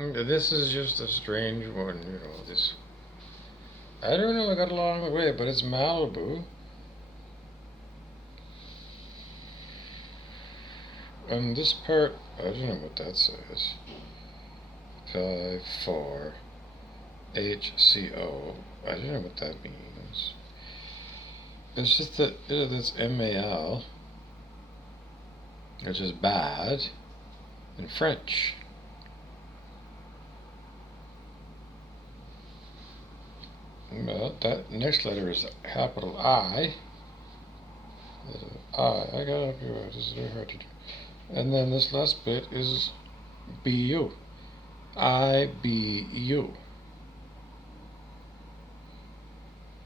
This is just a strange one, this. I don't know, I got along the way, but it's Malibu. And this part, I don't know what that says. 5, 4, HCO. I don't know what that means. It's just that it's MAL, which is bad in French. Well, that next letter is capital I. I gotta do it. This is very hard to do. And then this last bit is BU. IBU.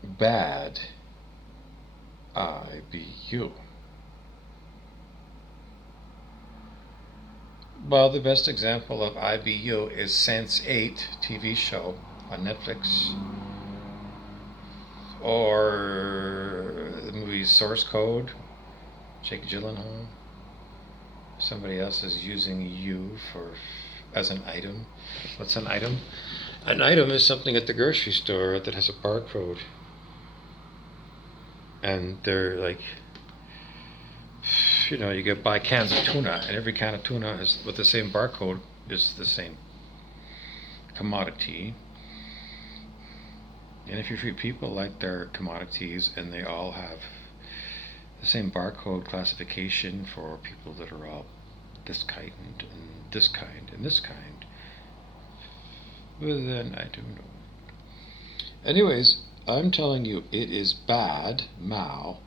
Bad. IBU. Well, the best example of IBU is Sense8 TV show on Netflix, or the movie Source Code, Jake Gyllenhaal. Somebody else is using you as an item. What's an item? An item is something at the grocery store that has a barcode. And they're like, you get buy cans of tuna, and every can of tuna is with the same barcode is the same commodity. And if you treat people like they're commodities and they all have the same barcode classification for people that are all this kind and this kind and this kind, well, then I don't know. Anyways, I'm telling you, it is bad, Mao,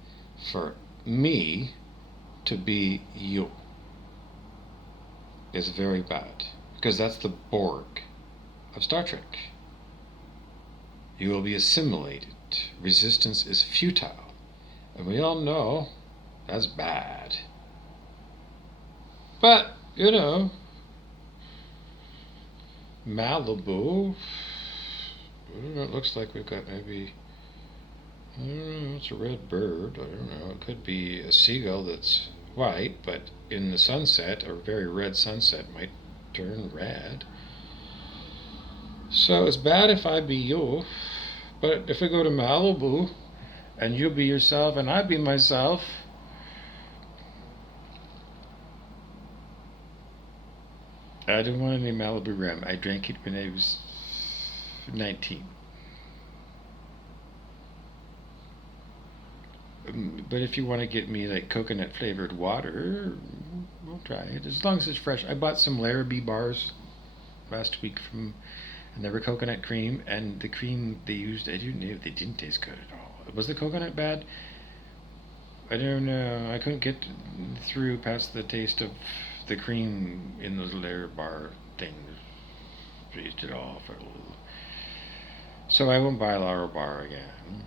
for me to be you. It's very bad, because that's the Borg of Star Trek. You will be assimilated. Resistance is futile. And we all know that's bad. But, Malibu, it looks like we've got maybe, I don't know, it's a red bird. I don't know. It could be a seagull that's white, but in the sunset, a very red sunset might turn red. So it's bad if I be you, but if we go to Malibu and you be yourself and I be myself, I don't want any Malibu rum. I drank it when I was 19. But if you want to get me like coconut flavored water, we'll try it as long as it's fresh. I bought some Larrabee bars last week and they were coconut cream, and the cream they used, they didn't taste good at all. Was the coconut bad? I don't know. I couldn't get through past the taste of the cream in those Larrabee bar things. Tasted awful. So I won't buy a Larrabee bar again.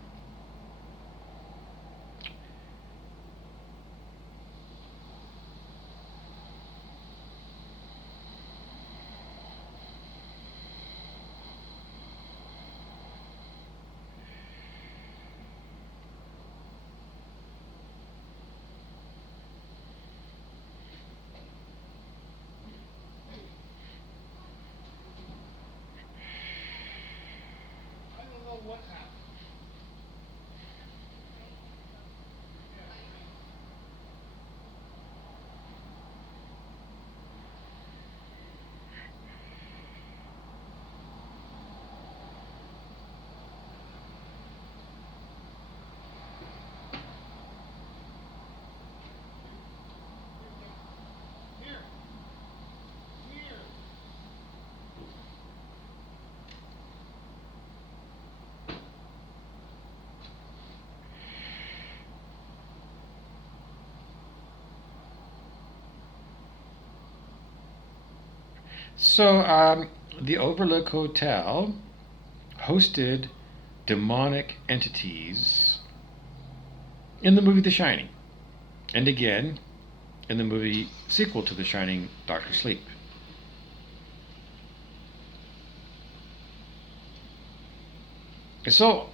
So, the Overlook Hotel hosted demonic entities in the movie The Shining, and again in the movie sequel to The Shining, Doctor Sleep. So,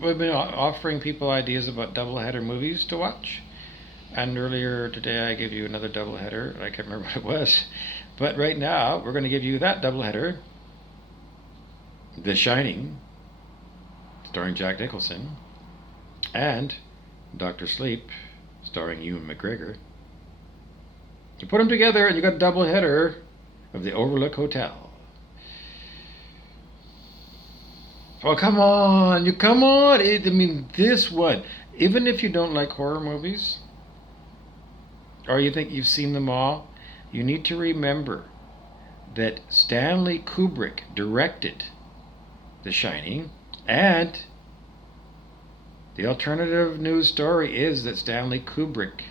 we've been offering people ideas about doubleheader movies to watch. And earlier today I gave you another doubleheader. I can't remember what it was. But right now we're going to give you that doubleheader. The Shining, starring Jack Nicholson, and Dr. Sleep, starring Ewan McGregor. You put them together and you got a doubleheader of The Overlook Hotel. Oh, come on. This one. Even if you don't like horror movies, or you think you've seen them all, you need to remember that Stanley Kubrick directed The Shining, and the alternative news story is that Stanley Kubrick,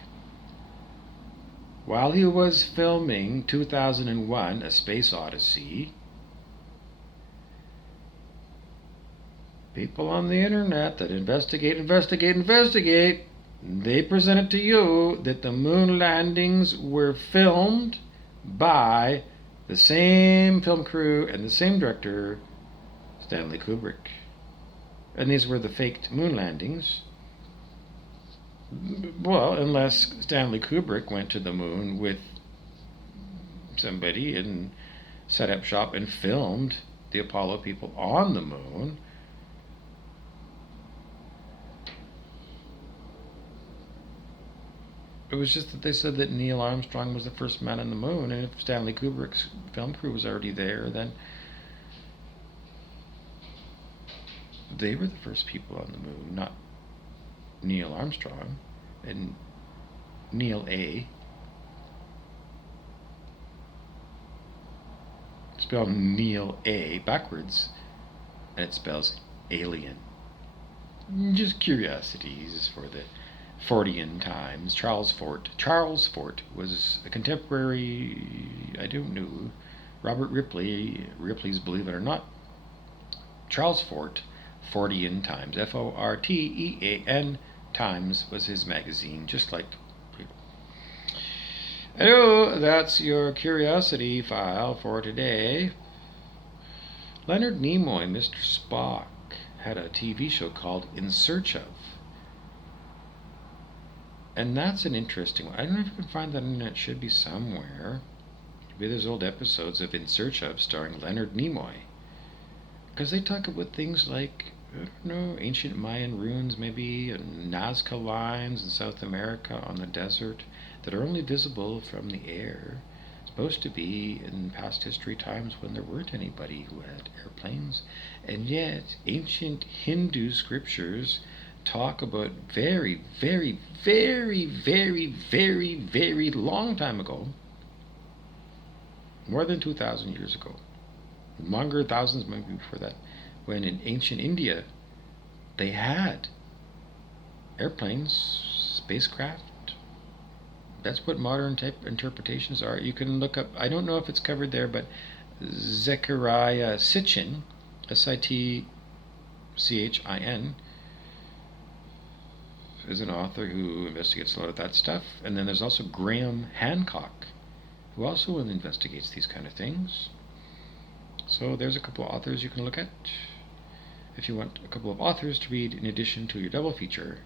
while he was filming 2001: A Space Odyssey, people on the internet that investigate, they presented to you that the moon landings were filmed by the same film crew and the same director, Stanley Kubrick. And these were the faked moon landings. Well, unless Stanley Kubrick went to the moon with somebody and set up shop and filmed the Apollo people on the moon. It was just that they said that Neil Armstrong was the first man on the moon, and if Stanley Kubrick's film crew was already there, then they were the first people on the moon, not Neil Armstrong and Neil A. It's spelled Neil A backwards, and it spells alien. Just curiosities for the Fortean times. Charles Fort was a contemporary, I don't know, Robert Ripley's Believe It or Not. Charles Fort, Fortean Times, Fortean Times was his magazine, just like people. Hello, that's your curiosity file for today. Leonard Nimoy, Mr. Spock, had a TV show called In Search Of. And that's an interesting one. I don't know if you can find that on the internet. It should be somewhere. Maybe there's old episodes of In Search Of starring Leonard Nimoy. Because they talk about things like, I don't know, ancient Mayan ruins maybe, and Nazca lines in South America on the desert that are only visible from the air. It's supposed to be in past history times when there weren't anybody who had airplanes. And yet, ancient Hindu scriptures talk about very, very, very, very, very, very long time ago, more than 2,000 years ago, longer, thousands maybe before that, when in ancient India they had airplanes, spacecraft. That's what modern type interpretations are. You can look up, I don't know if it's covered there, but Zecharia Sitchin, Sitchin, is an author who investigates a lot of that stuff. And then there's also Graham Hancock, who also investigates these kind of things. So there's a couple of authors you can look at if you want a couple of authors to read in addition to your double feature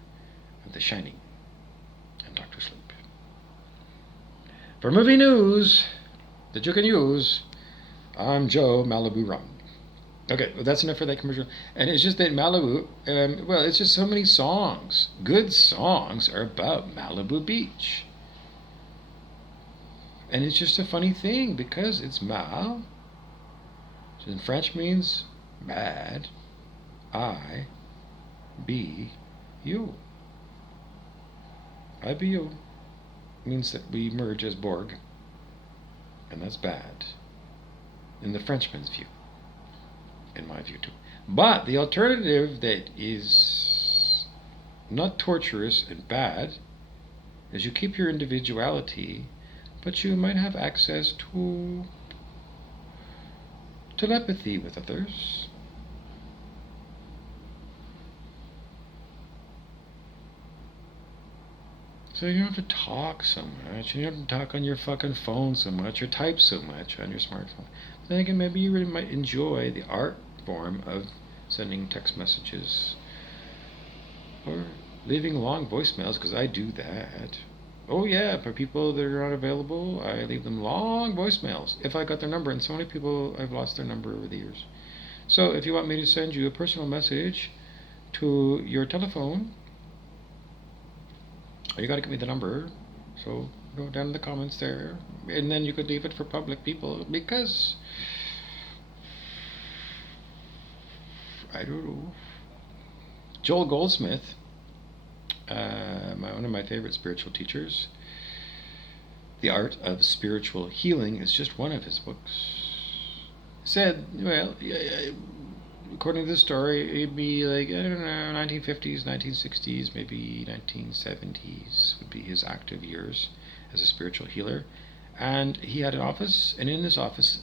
of The Shining and Dr. Sleep. For movie news that you can use, I'm Joe Malibu Rum. Okay, well, that's enough for that commercial. And it's just that Malibu, it's just so many songs. Good songs are about Malibu Beach. And it's just a funny thing because it's Mal, which in French means bad, I, B, U. IBU means that we merge as Borg, and that's bad, in the Frenchman's view. In my view too. But the alternative that is not torturous and bad is you keep your individuality, but you might have access to telepathy with others. So you don't have to talk so much, you don't have to talk on your fucking phone so much, or type so much on your smartphone. Then again, maybe you really might enjoy the art form of sending text messages or leaving long voicemails, because I do that. Oh yeah, for people that are not available, I leave them long voicemails if I got their number, and so many people I've lost their number over the years. So if you want me to send you a personal message to your telephone, you got to give me the number. So go down in the comments there, and then you could leave it for public people because I don't know. Joel Goldsmith, one of my favorite spiritual teachers, The Art of Spiritual Healing is just one of his books. Said, well, according to the story, it'd be like, I don't know, 1950s, 1960s, maybe 1970s would be his active years as a spiritual healer. And he had an office, and in this office,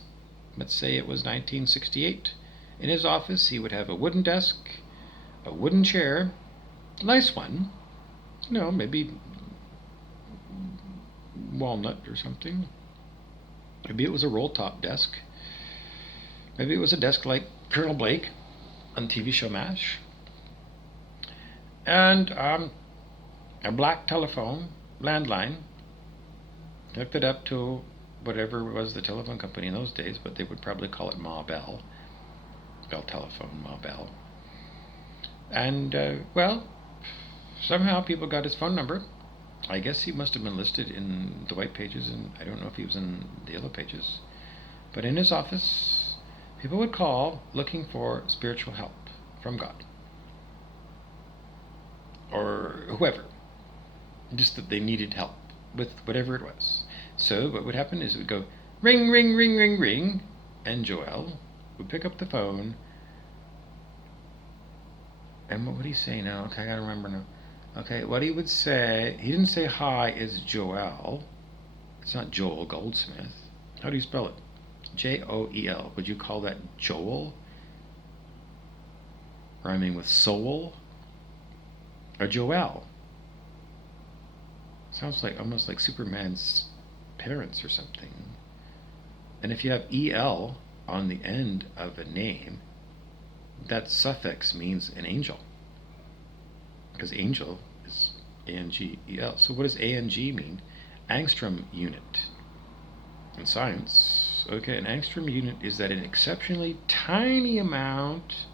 let's say it was 1968, in his office he would have a wooden desk, a wooden chair, a nice one, maybe walnut or something. Maybe it was a roll top desk. Maybe it was a desk like Colonel Blake on the TV show MASH. And a black telephone, landline, hooked it up to whatever was the telephone company in those days, but they would probably call it Ma Bell. Bell Telephone, Ma Bell. And, somehow people got his phone number. I guess he must have been listed in the white pages, and I don't know if he was in the yellow pages. But in his office, people would call looking for spiritual help from God. Or whoever. Just that they needed help with whatever it was. So what would happen is it would go ring, ring, ring, ring, ring, and Joel would pick up the phone. And what would he say now? Okay, I gotta remember now. Okay, what he would say, he didn't say hi, it's Joel. It's not Joel Goldsmith. How do you spell it? Joel. Would you call that Joel? Rhyming with soul? Or Joel? Sounds like almost like Superman's parents or something. And if you have EL on the end of a name, that suffix means an angel. Because angel is ANGEL. So what does ANG mean? Angstrom unit. In science, okay, an angstrom unit, is that an exceptionally tiny amount,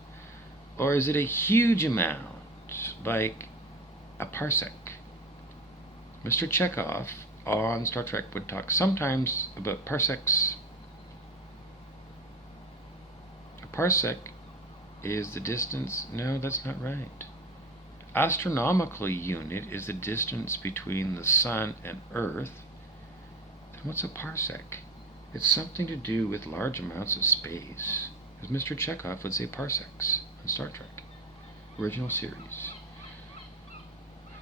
or is it a huge amount, like a parsec? Mr. Chekhov on Star Trek would talk sometimes about parsecs. A parsec is the distance. No, that's not right. Astronomical unit is the distance between the sun and Earth. Then what's a parsec? It's something to do with large amounts of space. As Mr. Chekhov would say parsecs on Star Trek, original series.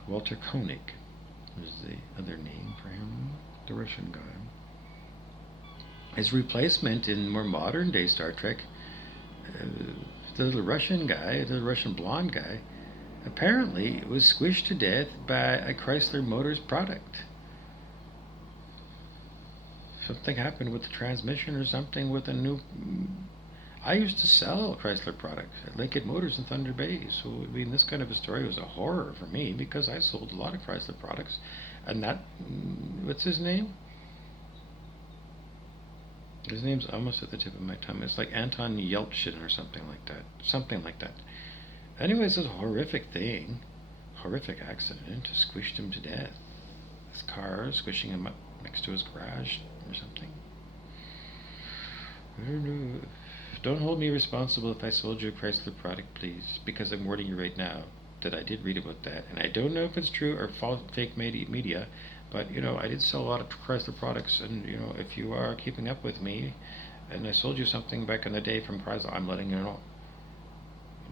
Walter Koenig was the other name for him, the Russian guy. His replacement in more modern day Star Trek, the little Russian guy, the Russian blonde guy, apparently was squished to death by a Chrysler Motors product. Something happened with the transmission or something with a new... I used to sell Chrysler products at Lakehead Motors in Thunder Bay, so I mean this kind of a story was a horror for me because I sold a lot of Chrysler products. And that... what's his name? His name's almost at the tip of my tongue. It's like Anton Yelchin or something like that. Something like that. Anyways, it's a horrific thing. Horrific accident. Squished him to death. His car squishing him up next to his garage or something. I don't know. Don't hold me responsible if I sold you a Chrysler product, please, because I'm warning you right now that I did read about that. And I don't know if it's true or fake media, but, I did sell a lot of Chrysler products, and, if you are keeping up with me, and I sold you something back in the day from Chrysler, I'm letting you know.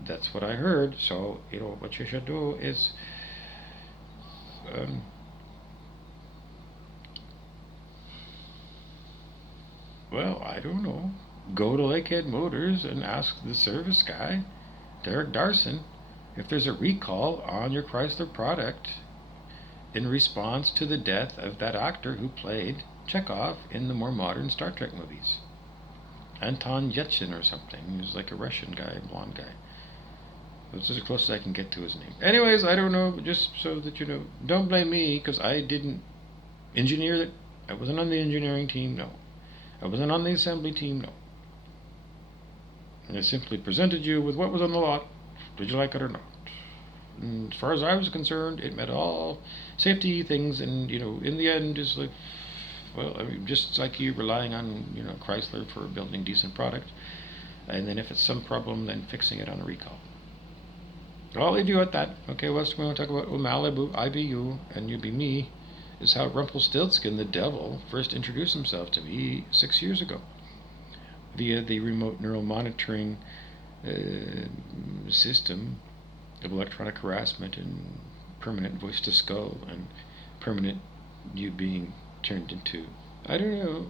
That's what I heard, so, what you should do is, I don't know. Go to Lakehead Motors and ask the service guy, Derek Darson, if there's a recall on your Chrysler product in response to the death of that actor who played Chekhov in the more modern Star Trek movies. Anton Yelchin or something. He was like a Russian guy, blonde guy. That's as close as I can get to his name. Anyways, I don't know, just so that you know. Don't blame me, because I didn't engineer that I wasn't on the engineering team, no. I wasn't on the assembly team, no. And I simply presented you with what was on the lot. Did you like it or not? And as far as I was concerned, it met all safety things, and in the end, it's like, well, I mean, just like you relying on Chrysler for building decent product, and then if it's some problem, then fixing it on a recall. I'll leave you at that. Okay, what else do we want to talk about? Well, Malibu, I be you, and you be me, is how Rumpelstiltskin, the devil, first introduced himself to me 6 years ago via the remote neural monitoring system of electronic harassment and permanent voice to skull and permanent you being turned into, I don't know,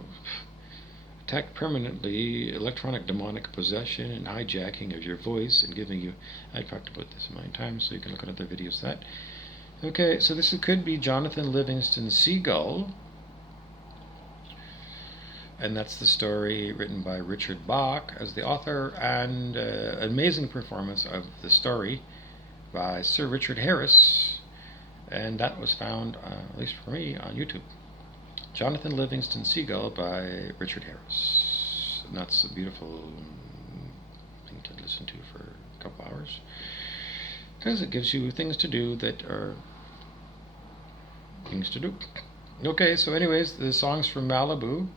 attack permanently, electronic demonic possession and hijacking of your voice and giving you, I've talked about this a million times, so you can look at other videos of that. Okay, so this could be Jonathan Livingston Seagull, and that's the story written by Richard Bach as the author, and amazing performance of the story by Sir Richard Harris, and that was found, at least for me, on YouTube. Jonathan Livingston Seagull by Richard Harris. And that's a beautiful thing to listen to for a couple hours, because it gives you things to do that are things to do. Okay, so anyways, the songs from Malibu,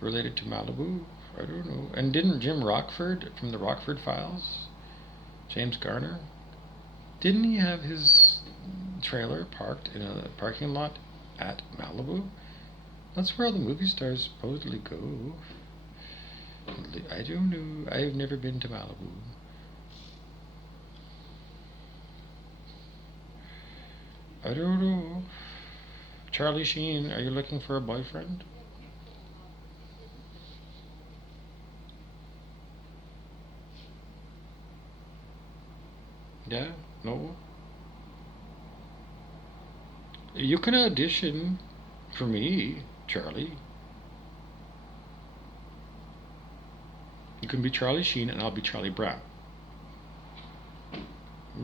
related to Malibu, I don't know. And didn't Jim Rockford from the Rockford Files, James Garner, didn't he have his trailer parked in a parking lot at Malibu? That's where all the movie stars supposedly go. I don't know. I've never been to Malibu. I don't know. Charlie Sheen, are you looking for a boyfriend? Yeah? No? You can audition for me, Charlie. You can be Charlie Sheen and I'll be Charlie Brown.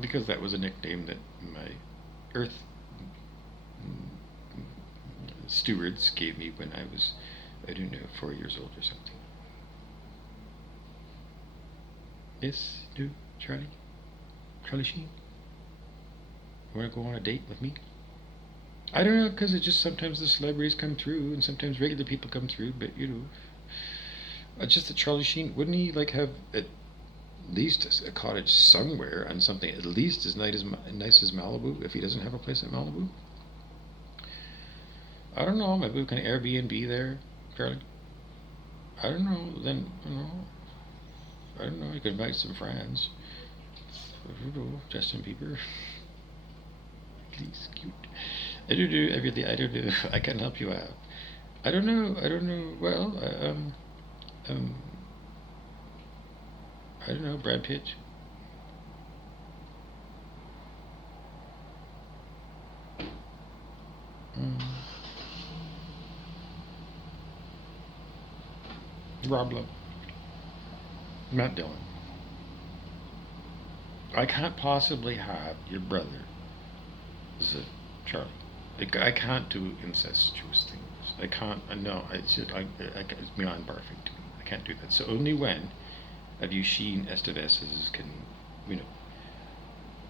Because that was a nickname that my Earth stewards gave me when I was, I don't know, 4 years old or something. Yes, no, Charlie? Charlie Sheen? You want to go on a date with me? I don't know, because it's just sometimes the celebrities come through and sometimes regular people come through, but just that Charlie Sheen, wouldn't he have at least a cottage somewhere on something at least as nice as Malibu, if he doesn't have a place at Malibu? I don't know, maybe we can Airbnb there, Charlie. I don't know, then, I don't know, you could invite some friends. Justin Bieber. He's cute. I do everything. I don't know. I can help you out. I don't know. Well, I don't know. Brad Pitt. Rob Lowe. Matt Dillon. I can't possibly have your brother as a Charlie. I can't do incestuous things. I can't. No, it's it's beyond perfect to me. I can't do that. So only when have you Sheen Esteveses can,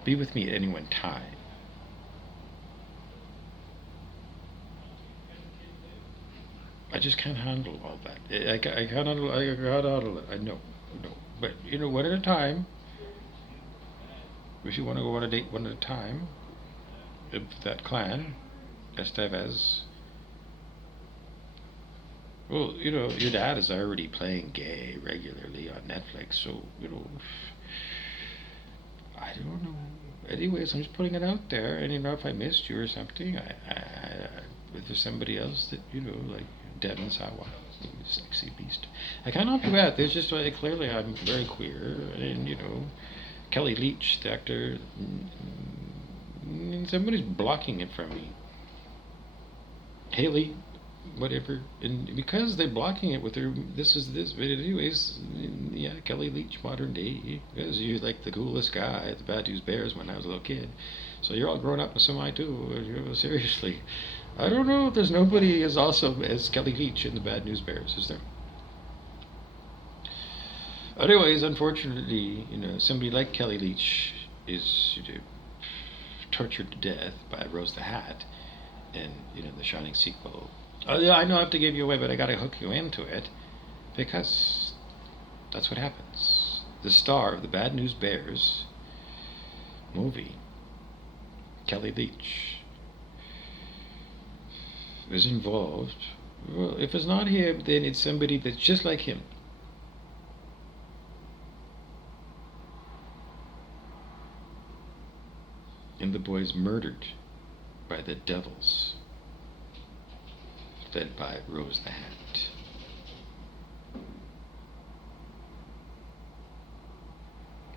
be with me at any one time. I just can't handle all that. I can't handle. I can't handle it. I know. But one at a time. If you want to go on a date one at a time, of that clan, Estevez. Well, your dad is already playing gay regularly on Netflix, so, I don't know. Anyways, I'm just putting it out there, and if I missed you or something, if there's somebody else that, like Devin Sawa, sexy beast. I can't help you out. There's just, clearly I'm very queer, and, Kelly Leach, the actor, somebody's blocking it from me. Haley, whatever, and because they're blocking it with their this. But anyways, yeah, Kelly Leach, modern day, because you're like the coolest guy at the Bad News Bears when I was a little kid. So you're all grown up, and so am I too. Seriously, I don't know if there's nobody as awesome as Kelly Leach in the Bad News Bears, is there? Anyways, unfortunately, somebody like Kelly Leach is tortured to death by Rose the Hat in the Shining sequel. Oh yeah, I know I have to give you away, but I gotta hook you into it because that's what happens. The star of the Bad News Bears movie, Kelly Leach, is involved. Well, if it's not him, then it's somebody that's just like him. And the boy's murdered by the devils, led by Rose the Hat.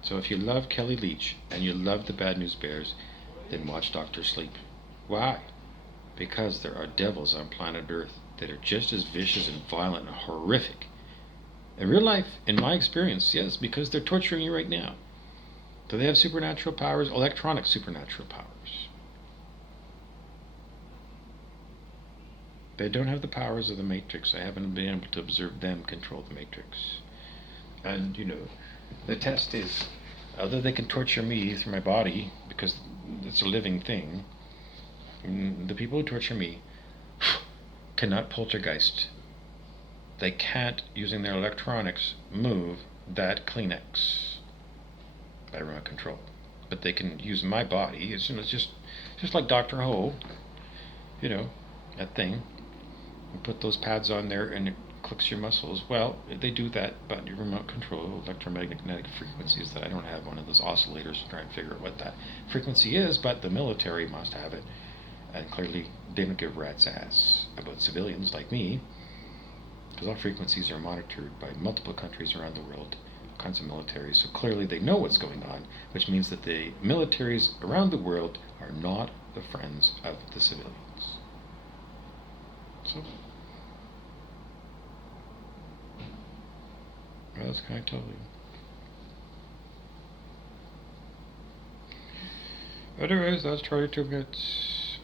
So if you love Kelly Leach and you love the Bad News Bears, then watch Doctor Sleep. Why? Because there are devils on planet Earth that are just as vicious and violent and horrific. In real life, in my experience, yes, because they're torturing you right now. Do they have supernatural powers? Electronic supernatural powers. They don't have the powers of the Matrix. I haven't been able to observe them control the Matrix. And, the test is, although they can torture me through my body, because it's a living thing, the people who torture me cannot poltergeist. They can't, using their electronics, move that Kleenex by remote control. But they can use my body. It's just like Dr. Ho, that thing. You put those pads on there and it clicks your muscles. Well, they do that by your remote control electromagnetic frequencies that I don't have one of those oscillators to try and figure out what that frequency is, but the military must have it. And clearly they don't give rat's ass about civilians like me, because all frequencies are monitored by multiple countries around the world, all kinds of militaries, so clearly they know what's going on, which means that the militaries around the world are not the friends of the civilians. So, what else can I tell you? Otherwise, that's Charlie 2 minutes.